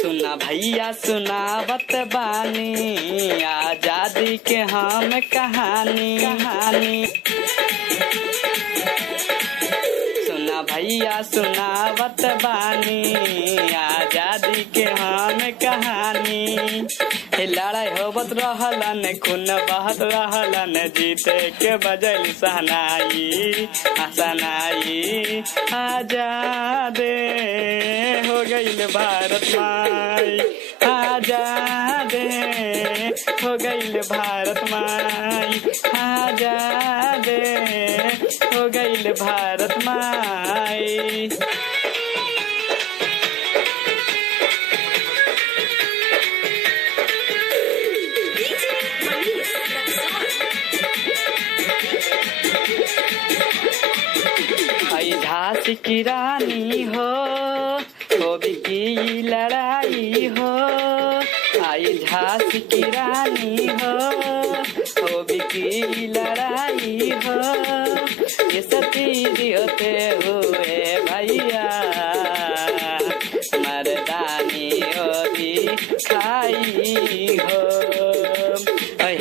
सुना भैया सुनावत बानी आजादी के हम कहानी। सुना भैया सुनावत बानी आजादी के हम कहानी। लड़ाई होवत रहलन खून बहत रहलन जीते के बजल सहनाई हसनाई। आजादे हो गईल भारत माई आजादे हो गईल भारत माई आजादे हो गईल भारत माई। आई झांसी की रानी हो भी की लड़ाई हो। आई झांसी की रानी हो भी की लड़ाई हो। ये सती होते हुए भैया मर्दानी भी खाई हो।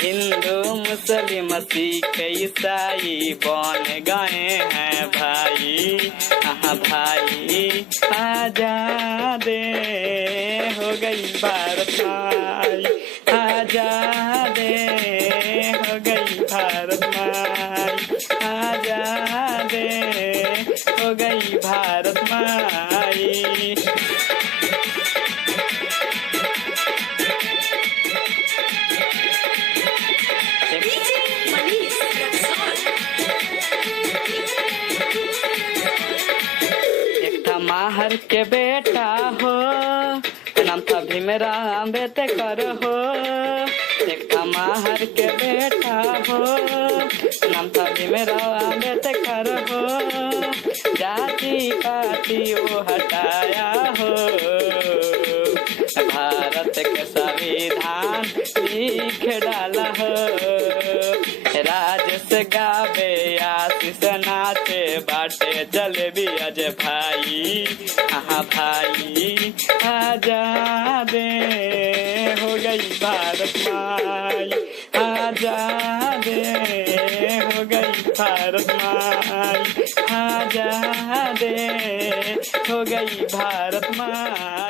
हिंदू मुस्लिम सिख ईसाई बन गए हैं भाई भाई। आजादे हो गई भारत माई आजादे हो गई भारत माई आजादे हो गई भारत माई। माहर के बेटा हो नाम था भीमराव अम्बेडकर हो। एक माहर के बेटा हो नाम था भीमराव अम्बेडकर हो। जाति पाति वो हटाया हो भारत के संविधान लिख डाला हो। राजेश गावे आशीष नाचे बाटे चले भी अज भाई भाई। आजादे हो गई भारत माई आजादे हो गई भारत माई आजादे हो गई भारत माई।